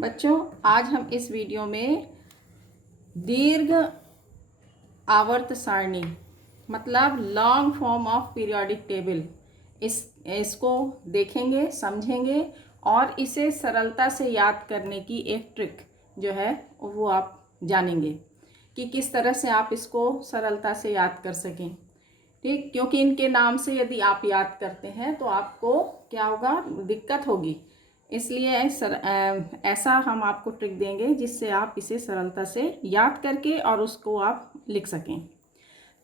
बच्चों, आज हम इस वीडियो में दीर्घ आवर्त सारणी मतलब long form of periodic table इसको देखेंगे, समझेंगे और इसे सरलता से याद करने की एक ट्रिक जो है वो आप जानेंगे कि किस तरह से आप इसको सरलता से याद कर सकें। ठीक, क्योंकि इनके नाम से यदि आप याद करते हैं तो आपको क्या होगा, दिक्कत होगी। इसलिए ऐसा हम आपको ट्रिक देंगे जिससे आप इसे सरलता से याद करके और उसको आप लिख सकें।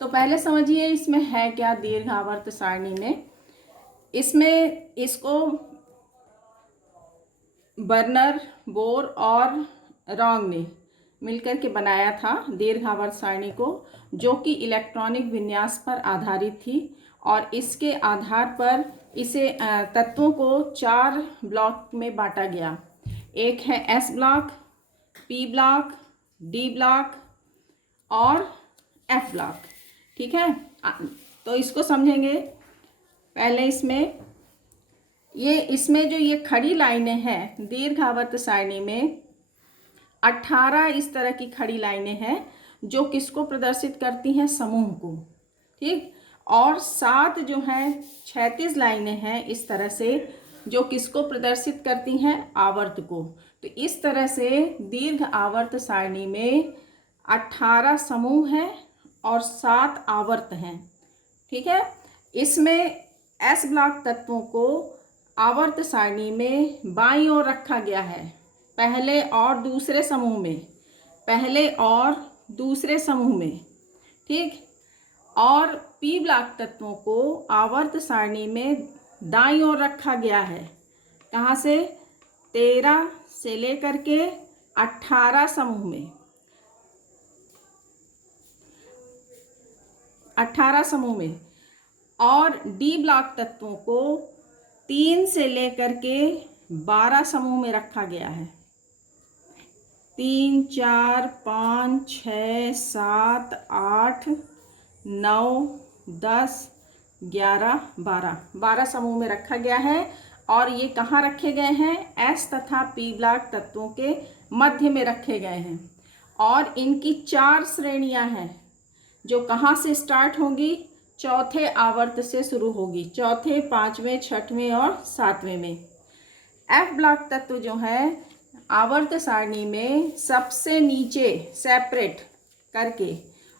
तो पहले समझिए इसमें है क्या दीर्घ आवर्त सारणी में। इसमें इसको बर्नर, बोर और रॉन्ग ने मिलकर के बनाया था दीर्घ आवर्त सारणी को, जो कि इलेक्ट्रॉनिक विन्यास पर आधारित थी और इसके आधार पर इसे तत्वों को 4 ब्लॉक में बांटा गया। एक है S block, P block, D block और एफ ब्लॉक। ठीक है, तो इसको समझेंगे। पहले इसमें जो ये खड़ी लाइनें हैं दीर्घ आवर्त सारणी में 18 इस तरह की खड़ी लाइनें हैं जो किसको प्रदर्शित करती हैं, समूह को। ठीक, और 7 जो हैं 36 लाइनें हैं इस तरह से जो किसको प्रदर्शित करती हैं, आवर्त को। तो इस तरह से दीर्घ आवर्त सारणी में 18 समूह हैं और 7 आवर्त हैं। ठीक है, इसमें एस ब्लॉक तत्वों को आवर्त सारणी में बाईं ओर रखा गया है, पहले और दूसरे समूह में। ठीक, और पी ब्लॉक तत्वों को आवर्त सारणी में दाईं ओर रखा गया है। कहाँ से? 13 से लेकर के 18 समूह में, 18 समूह में। और डी ब्लॉक तत्वों को 3 से लेकर के 12 समूह में रखा गया है। 3, 4, 5, 6, 7, 8, 9, 10, 11, 12 समूह में रखा गया है। और ये कहाँ रखे गए हैं? एस तथा पी ब्लॉक तत्वों के मध्य में रखे गए हैं। और इनकी 4 श्रेणियां हैं जो कहाँ से स्टार्ट होंगी? चौथे आवर्त से शुरू होगी, चौथे, 5वें, 6वें और 7वें में। एफ ब्लॉक तत्व जो है आवर्त सारणी में सबसे नीचे सेपरेट करके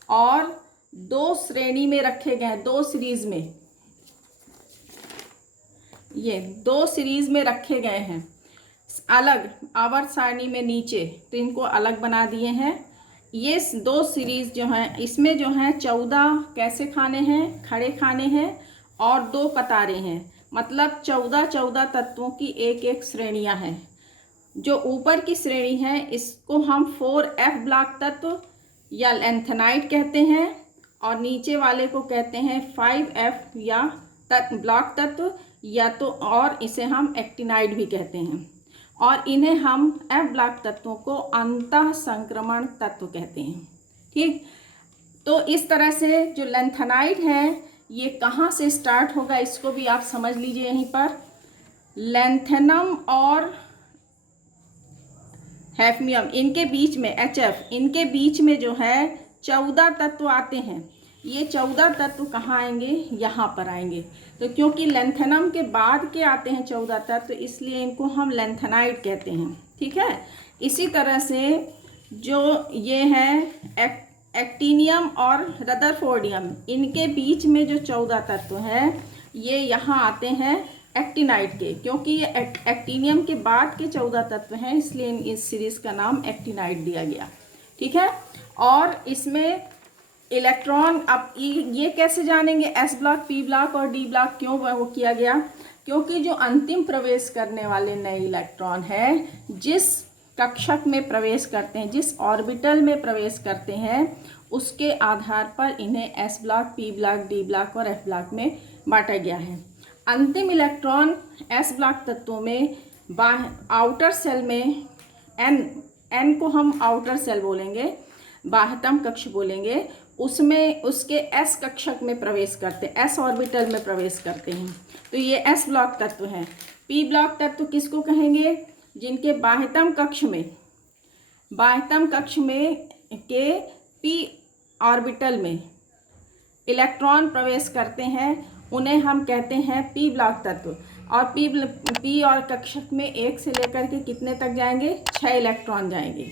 और 2 श्रेणी में रखे गए हैं, 2 सीरीज में, ये 2 सीरीज में रखे गए हैं अलग आवर्त सारणी में नीचे, तो इनको अलग बना दिए हैं। ये 2 सीरीज जो हैं इसमें जो हैं 14 कैसे खाने हैं, खड़े खाने हैं और 2 कतारें हैं, मतलब 14 तत्वों की एक श्रेणियां हैं। जो ऊपर की श्रेणी है इसको हम 4F ब्लॉक तत्व या लैंथेनाइट कहते हैं और नीचे वाले को कहते हैं 5F या ब्लॉक तत्व, या तो और इसे हम एक्टिनाइट भी कहते हैं। और इन्हें हम एफ ब्लॉक तत्वों को अंतः संक्रमण तत्व कहते हैं। ठीक, तो इस तरह से जो लैंथेनाइट है ये कहाँ से स्टार्ट होगा इसको भी आप समझ लीजिए। यहीं पर लैंथेनम और हैफनियम इनके बीच में, HF इनके बीच में जो है 14 तत्व आते हैं। ये 14 तत्व कहाँ आएंगे? यहाँ पर आएंगे। तो क्योंकि लैंथेनम के बाद के आते हैं 14 तत्व, इसलिए इनको हम लैंथेनाइट कहते हैं। ठीक है, इसी तरह से जो ये है एक्टिनियम और रदरफोर्डियम, इनके बीच में जो 14 तत्व हैं ये यहाँ आते हैं एक्टिनाइट के, क्योंकि ये एक्टिनियम के बाद के 14 तत्व हैं, इसलिए इस सीरीज का नाम एक्टिनाइट दिया गया। ठीक है, और इसमें इलेक्ट्रॉन, अब ये कैसे जानेंगे एस ब्लॉक, पी ब्लॉक और डी ब्लॉक क्यों वो किया गया? क्योंकि जो अंतिम प्रवेश करने वाले नए इलेक्ट्रॉन हैं, जिस कक्षक में प्रवेश करते हैं, जिस ऑर्बिटल में प्रवेश करते हैं, उसके आधार पर इन्हें S block, P block, D block और एफ ब्लॉक में बांटा गया है। अंतिम इलेक्ट्रॉन एस ब्लॉक तत्वों में आउटर सेल में एन को हम आउटर सेल बोलेंगे, बाह्यतम कक्ष बोलेंगे, उसमें उसके एस कक्षक में प्रवेश करते, एस ऑर्बिटल में प्रवेश करते हैं। तो ये एस ब्लॉक तत्व हैं। पी ब्लॉक तत्व किसको कहेंगे? जिनके बाह्यतम कक्ष में के p ऑर्बिटल में इलेक्ट्रॉन प्रवेश करते हैं उन्हें हम कहते हैं p ब्लॉक तत्व। और p और कक्षक में 1 से लेकर के कितने तक जाएंगे, 6 इलेक्ट्रॉन जाएंगे।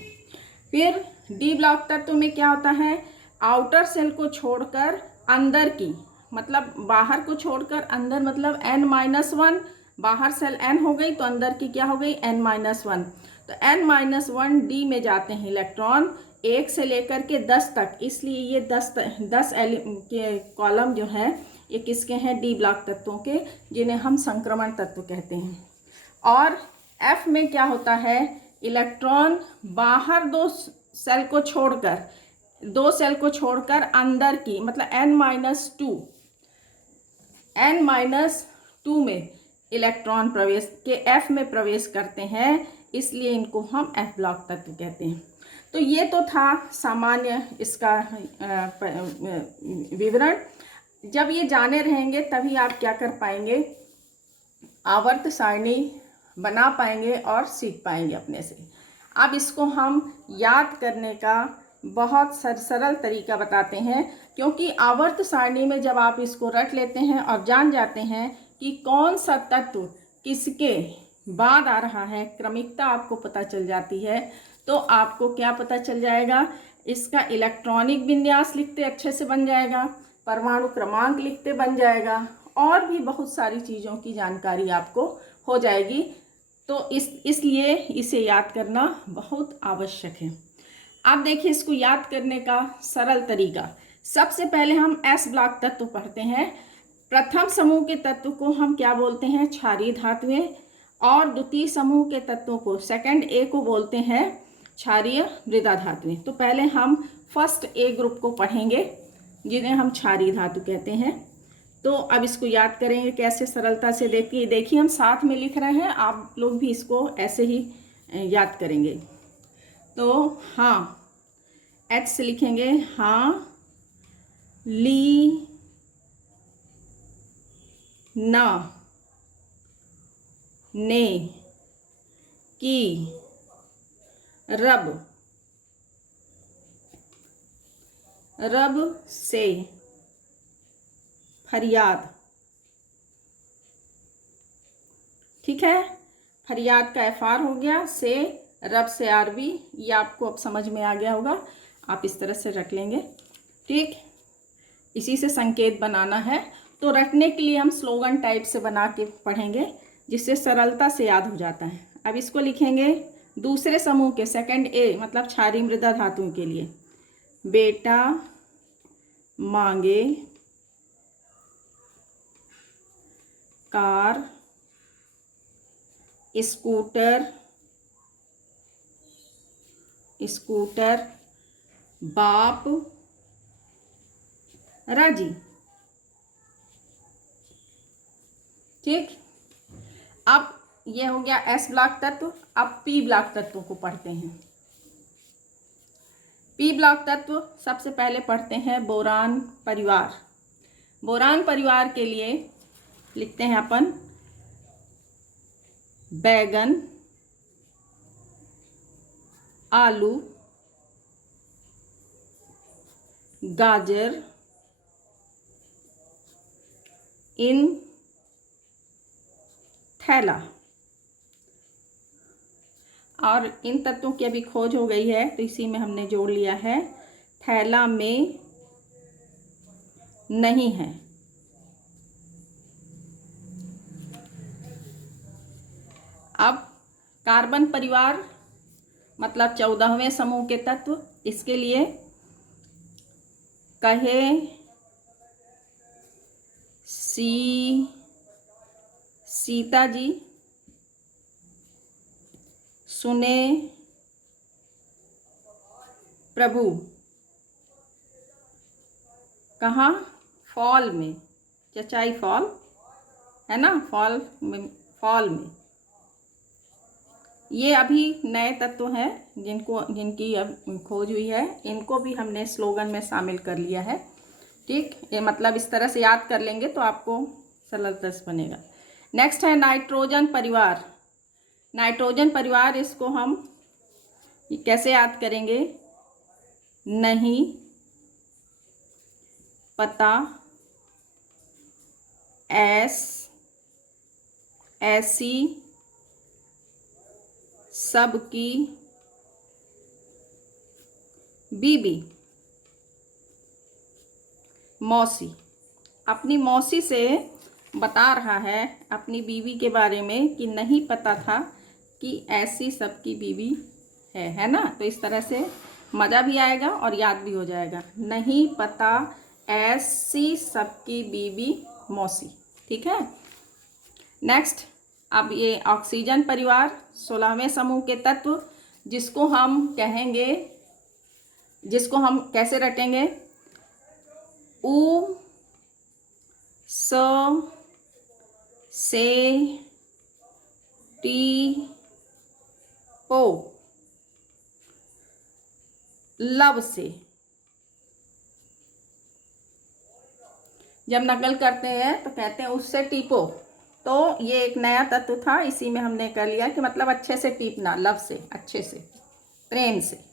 फिर d ब्लॉक तत्व में क्या होता है, आउटर सेल को छोड़कर अंदर की, मतलब बाहर को छोड़कर अंदर, मतलब n-1, बाहर सेल n हो गई तो अंदर की क्या हो गई, n-1। तो n-1 d में जाते हैं इलेक्ट्रॉन 1 से लेकर के 10 तक, इसलिए ये 10 के कॉलम जो है ये किसके हैं, डी ब्लॉक तत्वों के, जिन्हें हम संक्रमण तत्व कहते हैं। और F में क्या होता है, इलेक्ट्रॉन बाहर दो सेल को छोड़कर अंदर की, मतलब n-2 में इलेक्ट्रॉन F में प्रवेश करते हैं, इसलिए इनको हम F ब्लॉक तत्व कहते हैं। तो ये तो था सामान्य इसका विवरण। जब ये जाने रहेंगे तभी आप क्या कर पाएंगे, आवर्त सारणी बना पाएंगे और सीख पाएंगे अपने से। अब इसको हम याद करने का बहुत सरल तरीका बताते हैं, क्योंकि आवर्त सारणी में जब आप इसको रट लेते हैं और जान जाते हैं कि कौन सा तत्व किसके बाद आ रहा है, क्रमिकता आपको पता चल जाती है, तो आपको क्या पता चल जाएगा, इसका इलेक्ट्रॉनिक विन्यास लिखते अच्छे से बन जाएगा, परमाणु क्रमांक लिखते बन जाएगा, और भी बहुत सारी चीज़ों की जानकारी आपको हो जाएगी। तो इसलिए इसे याद करना बहुत आवश्यक है। अब देखिए इसको याद करने का सरल तरीका। सबसे पहले हम S ब्लॉक तत्व पढ़ते हैं। प्रथम समूह के तत्व को हम क्या बोलते हैं, क्षारीय धातुएं, और द्वितीय समूह के तत्वों को, सेकंड A को बोलते हैं क्षारीय मृदा धातुएं। तो पहले हम फर्स्ट A ग्रुप को पढ़ेंगे, जिन्हें हम क्षारीय धातु कहते हैं। तो अब इसको याद करेंगे कैसे, सरलता से। देखिए हम साथ में लिख रहे हैं, आप लोग भी इसको ऐसे ही याद करेंगे। तो हाँ, H से लिखेंगे हाँ, ली, ना, ने, की, रब, से, फरियाद। ठीक है, फरियाद का FR हो गया, से, रब से RB, ये आपको अब समझ में आ गया होगा, आप इस तरह से रख लेंगे। ठीक, इसी से संकेत बनाना है। तो रटने के लिए हम स्लोगन टाइप से बना के पढ़ेंगे, जिससे सरलता से याद हो जाता है। अब इसको लिखेंगे दूसरे समूह के, सेकंड A, मतलब क्षारीय मृदा धातुओं के लिए। बेटा मांगे कार, स्कूटर, बाप राजी। ठीक, अब ये हो गया S ब्लॉक तत्व। अब P ब्लॉक तत्वों को पढ़ते हैं। P ब्लॉक तत्व सबसे पहले पढ़ते हैं बोरान परिवार। बोरान परिवार के लिए लिखते हैं अपन बैगन, आलू, गाजर, इन, थैला। और इन तत्वों की अभी खोज हो गई है, तो इसी में हमने जोड़ लिया है, थैला में नहीं है। अब कार्बन परिवार, मतलब 14वें समूह के तत्व, इसके लिए कहे, सीता जी, सुने प्रभु। कहाँ, फॉल में, चचाई फॉल है ना, फॉल में। ये अभी नए तत्व हैं जिनकी अब खोज हुई है, इनको भी हमने स्लोगन में शामिल कर लिया है। ठीक, ये मतलब इस तरह से याद कर लेंगे तो आपको सरलता से बनेगा। नेक्स्ट है नाइट्रोजन परिवार। नाइट्रोजन परिवार, इसको हम कैसे याद करेंगे? नहीं पता, ऐसी, सबकी बीबी। मौसी अपनी मौसी से बता रहा है अपनी बीवी के बारे में कि नहीं पता था कि ऐसी सबकी बीवी है ना। तो इस तरह से मज़ा भी आएगा और याद भी हो जाएगा। नहीं पता ऐसी सबकी बीवी मौसी। ठीक है। नेक्स्ट, अब ये ऑक्सीजन परिवार 16वें समूह के तत्व, जिसको हम कहेंगे, जिसको हम कैसे रटेंगे? उ स से टी पो, लब से। जब नकल करते हैं तो कहते हैं उससे टीपो। तो ये एक नया तत्व था, इसी में हमने कर लिया कि मतलब अच्छे से टीपना, लब से, अच्छे से, प्रेम से।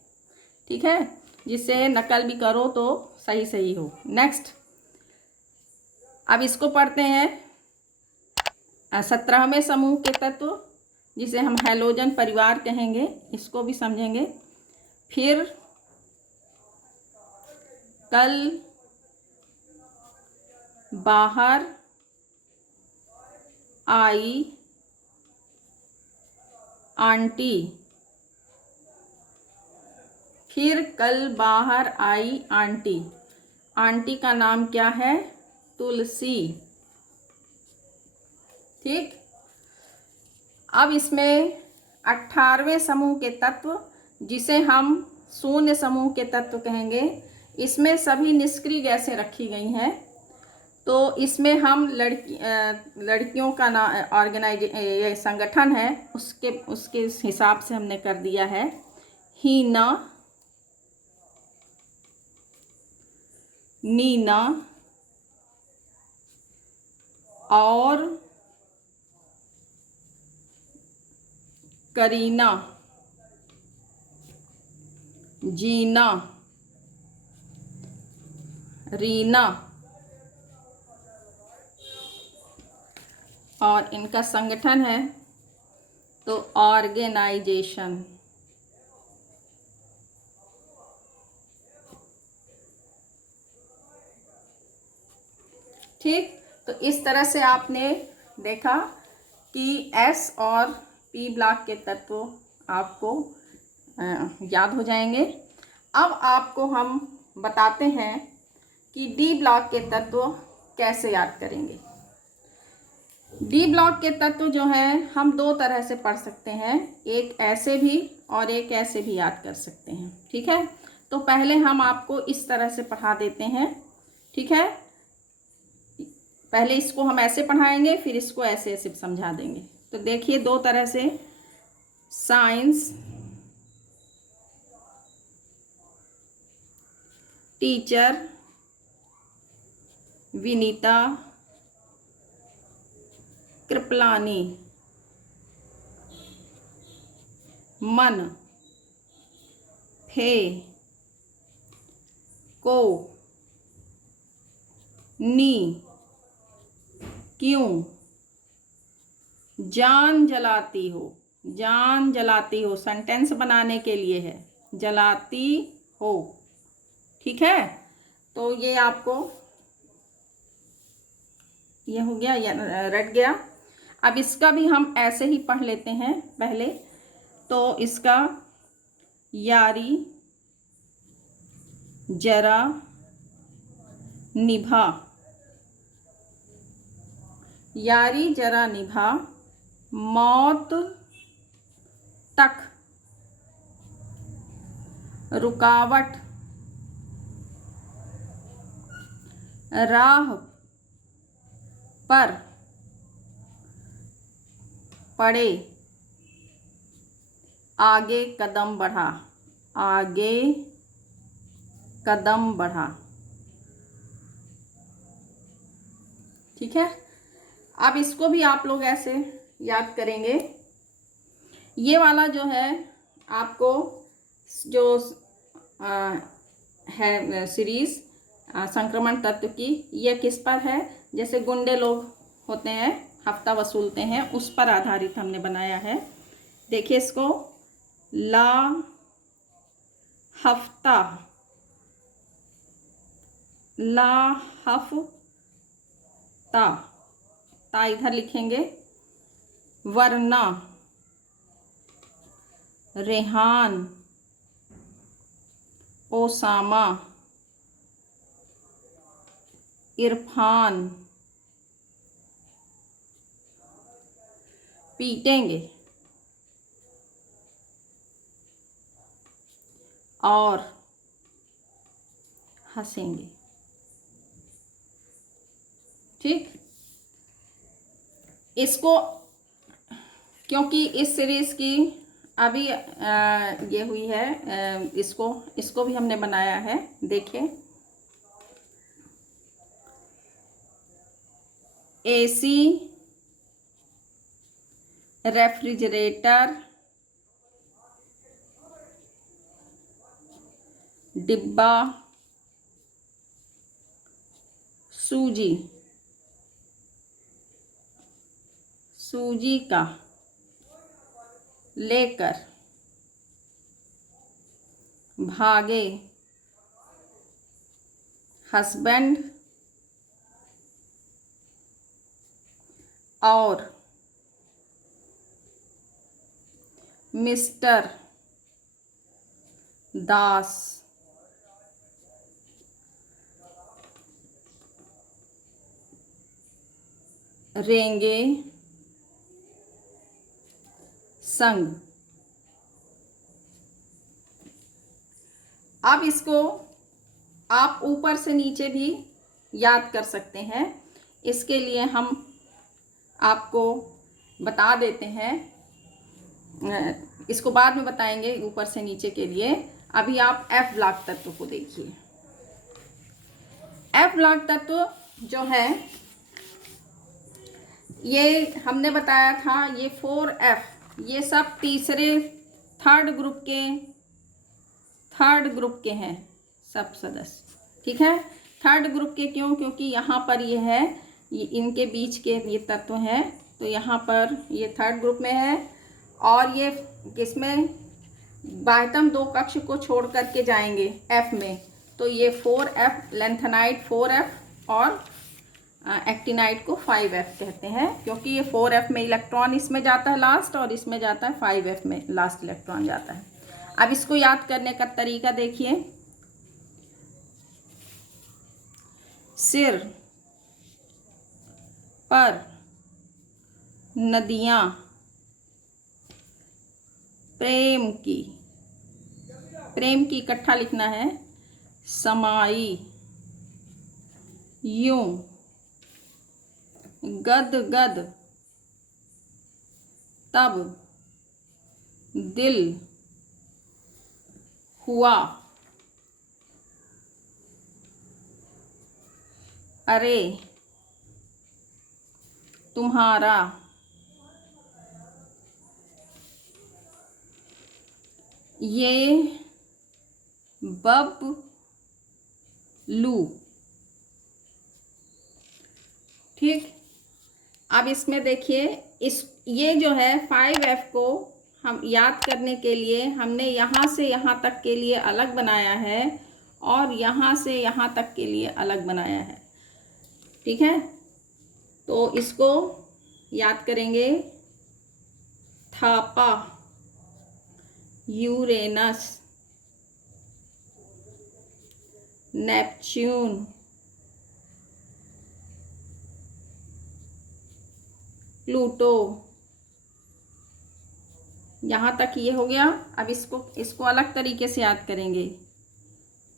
ठीक है, जिससे नकल भी करो तो सही सही हो। नेक्स्ट, अब इसको पढ़ते हैं 17वें समूह के तत्व, जिसे हम हैलोजन परिवार कहेंगे। इसको भी समझेंगे। फिर कल बाहर आई आंटी। फिर कल बाहर आई आंटी। आंटी का नाम क्या है? तुलसी। ठीक। अब इसमें 18वें समूह के तत्व, जिसे हम शून्य समूह के तत्व कहेंगे। इसमें सभी निष्क्रिय गैसें रखी गई हैं। तो इसमें हम लड़कियों का ये संगठन है, उसके हिसाब से हमने कर दिया है। हीना, नीना और करीना, जीना, रीना, और इनका संगठन है तो ऑर्गेनाइजेशन। ठीक। तो इस तरह से आपने देखा कि एस और पी ब्लॉक के तत्व आपको याद हो जाएंगे। अब आपको हम बताते हैं कि डी ब्लॉक के तत्व कैसे याद करेंगे। डी ब्लॉक के तत्व जो हैं हम दो तरह से पढ़ सकते हैं, एक ऐसे भी और एक ऐसे भी याद कर सकते हैं। ठीक है, तो पहले हम आपको इस तरह से पढ़ा देते हैं। ठीक है, पहले इसको हम ऐसे पढ़ाएंगे, फिर इसको ऐसे ऐसे समझा देंगे। तो देखिए, दो तरह से, साइंस टीचर विनीता कृपलानी, मन फे को नी क्यों, जान जलाती हो। जान जलाती हो सेंटेंस बनाने के लिए है, जलाती हो। ठीक है, तो ये आपको ये हो गया, रट गया। अब इसका भी हम ऐसे ही पढ़ लेते हैं पहले। तो इसका यारी जरा निभा, यारी जरा निभा, मौत तक रुकावट, राह पर पड़े, आगे कदम बढ़ा, आगे कदम बढ़ा। ठीक है, अब इसको भी आप लोग ऐसे याद करेंगे ये वाला जो है आपको जो है सीरीज संक्रमण तत्व की, ये किस पर है? जैसे गुंडे लोग होते हैं, हफ्ता वसूलते हैं, उस पर आधारित हमने बनाया है। देखिए इसको, ला हफ्ता, ला हफ्ता, ता इधर लिखेंगे, वरना, रेहान, ओसामा, इरफान पीटेंगे और हंसेंगे। ठीक, इसको क्योंकि इस सीरीज की अभी ये हुई है, इसको भी हमने बनाया है। देखिए, एसी, रेफ्रिजरेटर, डिब्बा, सूजी, सूजी का लेकर भागे हस्बैंड और मिस्टर दास रेंगे संग। अब इसको आप ऊपर से नीचे भी याद कर सकते हैं। इसके लिए हम आपको बता देते हैं, इसको बाद में बताएंगे ऊपर से नीचे के लिए। अभी आप एफ ब्लॉक तत्व को देखिए। एफ ब्लॉक तत्व जो है, ये हमने बताया था, ये 4F, ये सब थर्ड ग्रुप के हैं सब सदस्य। ठीक है, थर्ड ग्रुप के क्यों? क्योंकि यहाँ पर ये है, ये इनके बीच के ये तत्व हैं, तो यहाँ पर ये थर्ड ग्रुप में है। और ये किसमें? बाह्यतम दो कक्ष को छोड़ करके जाएंगे F में, तो ये 4F, लेंथेनाइट 4F और एक्टिनाइट को 5F कहते हैं, क्योंकि ये 4F में इलेक्ट्रॉन इसमें जाता है लास्ट, और इसमें जाता है 5F में लास्ट इलेक्ट्रॉन जाता है। अब इसको याद करने का तरीका देखिए। सिर पर नदियाँ प्रेम की इकट्ठा लिखना है, समाई यूं गद गद तब दिल हुआ, अरे तुम्हारा ये बबलू। ठीक, अब इसमें देखिए, ये जो है 5F को हम याद करने के लिए हमने यहाँ से यहाँ तक के लिए अलग बनाया है, और यहाँ से यहाँ तक के लिए अलग बनाया है। ठीक है, तो इसको याद करेंगे। Thapa, Uranus, Neptune, Pluto. यहाँ तक ये हो गया। अब इसको अलग तरीके से याद करेंगे।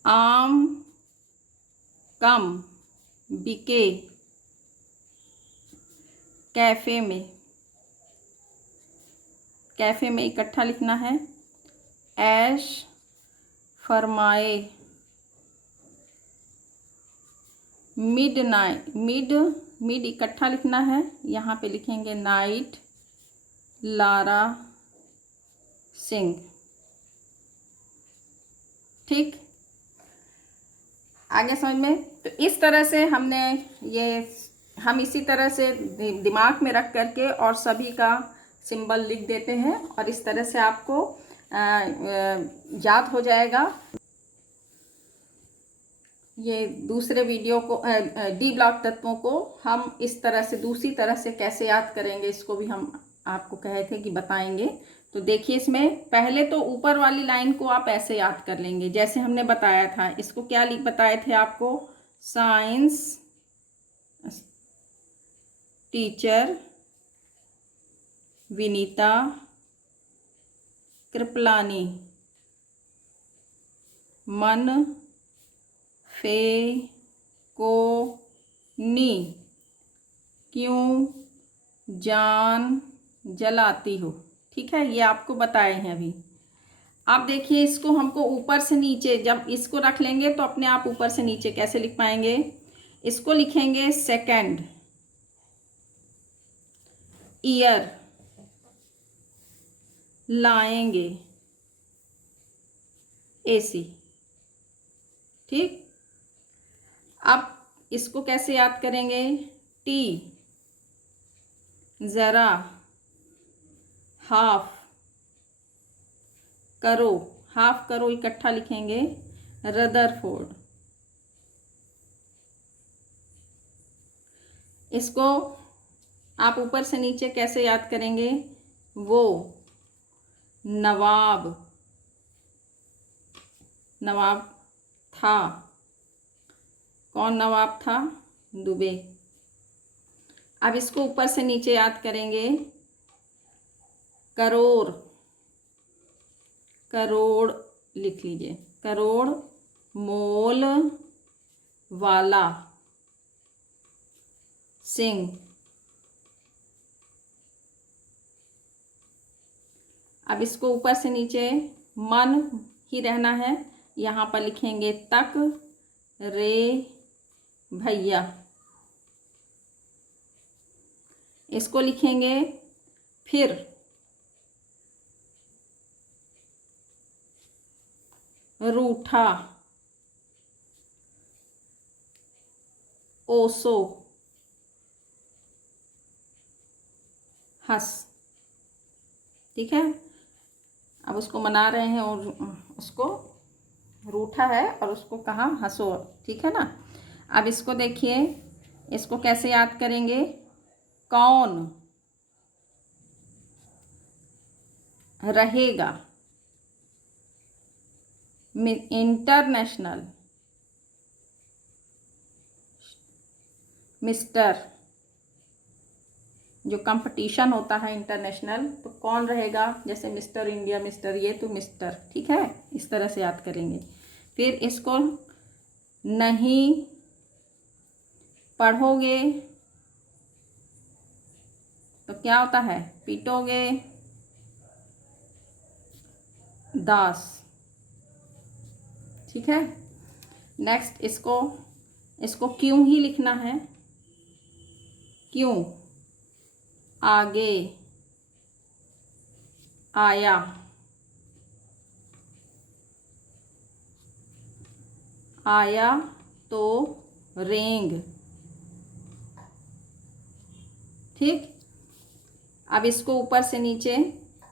आम कम बिके कैफे में इकट्ठा लिखना है। ऐश फरमाए मिड इकट्ठा लिखना है, यहाँ पे लिखेंगे नाइट। लारा सिंह। ठीक, आगे समझ में? तो इस तरह से हम इसी तरह से दिमाग में रख करके और सभी का सिंबल लिख देते हैं और इस तरह से आपको याद हो जाएगा। ये दूसरे वीडियो को डी ब्लॉक तत्वों को हम इस तरह से दूसरी तरह से कैसे याद करेंगे, इसको भी हम आपको कहे थे कि बताएंगे। तो देखिए, इसमें पहले तो ऊपर वाली लाइन को आप ऐसे याद कर लेंगे जैसे हमने बताया था। इसको क्या लिख बताए थे आपको? साइंस टीचर विनीता कृपलानी मन फे को नी क्यों जान जलाती हो। ठीक है, ये आपको बताए हैं अभी। आप देखिए, इसको हमको ऊपर से नीचे, जब इसको रख लेंगे तो अपने आप ऊपर से नीचे कैसे लिख पाएंगे? इसको लिखेंगे सेकंड ईयर लाएंगे एसी। ठीक, अब इसको कैसे याद करेंगे? टी जरा हाफ करो, हाफ करो इकट्ठा लिखेंगे रदरफोर्ड। इसको आप ऊपर से नीचे कैसे याद करेंगे? वो नवाब था। कौन नवाब था? दुबे। अब इसको ऊपर से नीचे याद करेंगे। करोड़ लिख लीजिए, करोड़ मोल वाला सिंह। अब इसको ऊपर से नीचे मन ही रहना है, यहाँ पर लिखेंगे तक रे भैया। इसको लिखेंगे फिर रूठा ओसो हंस। ठीक है, अब उसको मना रहे हैं और उसको रूठा है और उसको कहा हंसो। ठीक है ना? अब इसको देखिए, इसको कैसे याद करेंगे? कौन रहेगा इंटरनेशनल मिस्टर। जो कंपटीशन होता है इंटरनेशनल, तो कौन रहेगा? जैसे मिस्टर इंडिया, मिस्टर ये, तो मिस्टर। ठीक है, इस तरह से याद करेंगे। फिर इसको नहीं पढ़ोगे तो क्या होता है? पीटोगे दास। ठीक है, नेक्स्ट इसको क्यों ही लिखना है। क्यों आगे आया, आया तो रेंग। ठीक, अब इसको ऊपर से नीचे,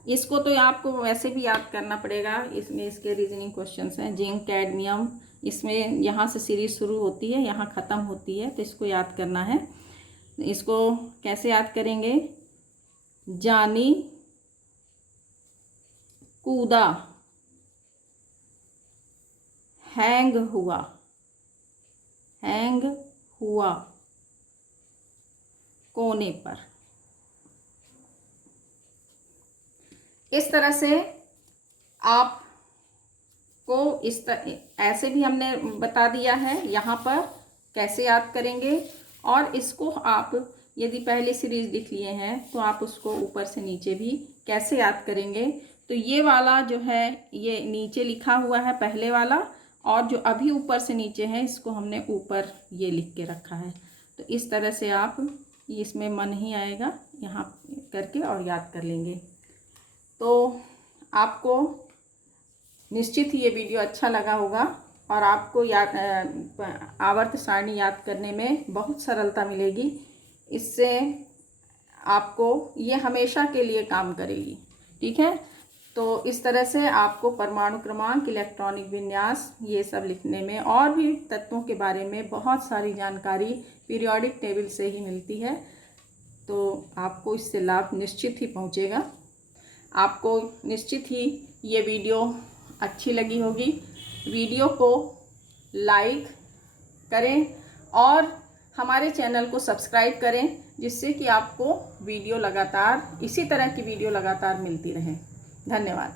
इसको तो आपको वैसे भी याद करना पड़ेगा, इसमें इसके रीजनिंग क्वेश्चंस हैं। जिंक कैडमियम, इसमें यहाँ से सीरीज शुरू होती है, यहाँ ख़त्म होती है, तो इसको याद करना है। इसको कैसे याद करेंगे? जानी कूदा हैंग हुआ कोने पर। इस तरह से आपको ऐसे भी हमने बता दिया है यहाँ पर कैसे याद करेंगे। और इसको आप यदि पहले सीरीज लिख लिए हैं तो आप उसको ऊपर से नीचे भी कैसे याद करेंगे। तो ये वाला जो है, ये नीचे लिखा हुआ है पहले वाला, और जो अभी ऊपर से नीचे है इसको हमने ऊपर ये लिख के रखा है। तो इस तरह से आप इसमें मन ही आएगा यहाँ करके और याद कर लेंगे। तो आपको निश्चित ही ये वीडियो अच्छा लगा होगा और आपको आवर्त सारणी याद करने में बहुत सरलता मिलेगी। इससे आपको ये हमेशा के लिए काम करेगी। ठीक है, तो इस तरह से आपको परमाणु क्रमांक, इलेक्ट्रॉनिक विन्यास, ये सब लिखने में और भी तत्वों के बारे में बहुत सारी जानकारी पीरियोडिक टेबल से ही मिलती है। तो आपको इससे लाभ निश्चित ही पहुंचेगा। आपको निश्चित ही ये वीडियो अच्छी लगी होगी। वीडियो को लाइक करें और हमारे चैनल को सब्सक्राइब करें, जिससे कि आपको वीडियो लगातार, इसी तरह की वीडियो लगातार मिलती रहे। धन्यवाद।